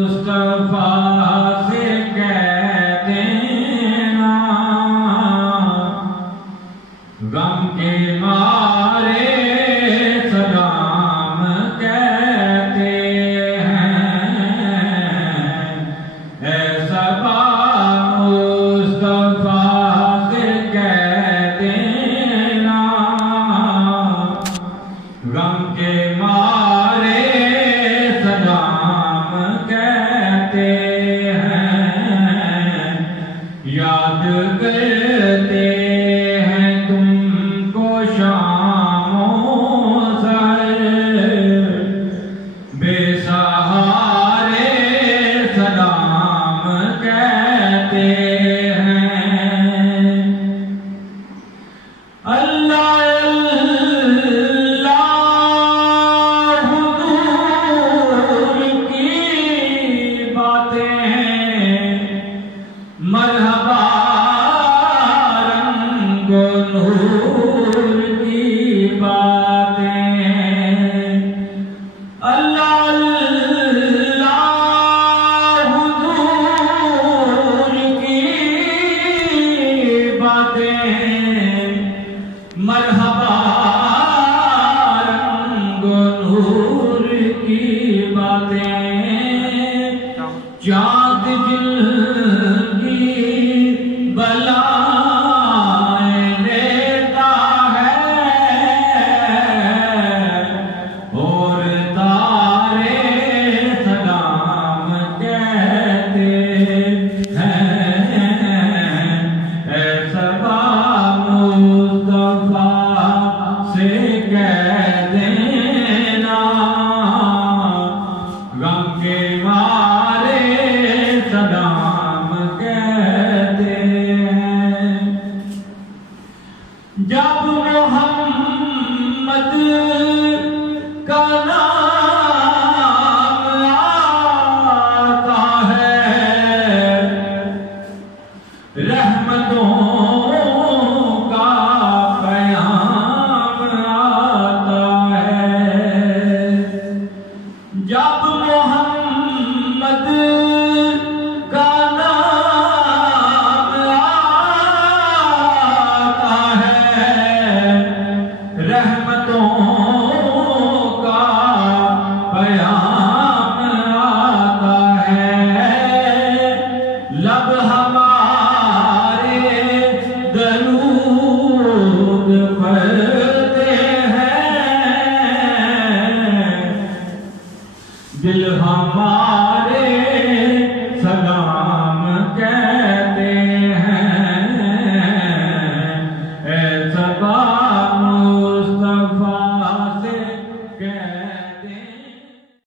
मुस्तफा से कह देना गम के मारे सलाम कहते हैं। ऐसा मुस्तफा से कह देना गम के मारे सलाम कहते हैं। याद करते हैं तुमको शामों सर बेसहारे सलाम कहते हैं। अल्लाह मरहबा रंगो नूर की बातें। अल्लाह अल्लाह हुजूर की बातें। मरहबा रंगो नूर की बातें। चाँद बलाएं देता है और तारे सलाम कहते हैं। ऐसा मुस्तफा से कह देना गम के मारे सलाम कहते हैं। जब मोहम्मद का नाम आता है रहमतों का पैगाम आता है। जब मोहम्मद का नाम आता है रहमतों का पैगाम आता है। लब हमारे दरूद पढ़ते हैं। दिल हमारे सलाम कहते हैं। ऐसा मुस्तफा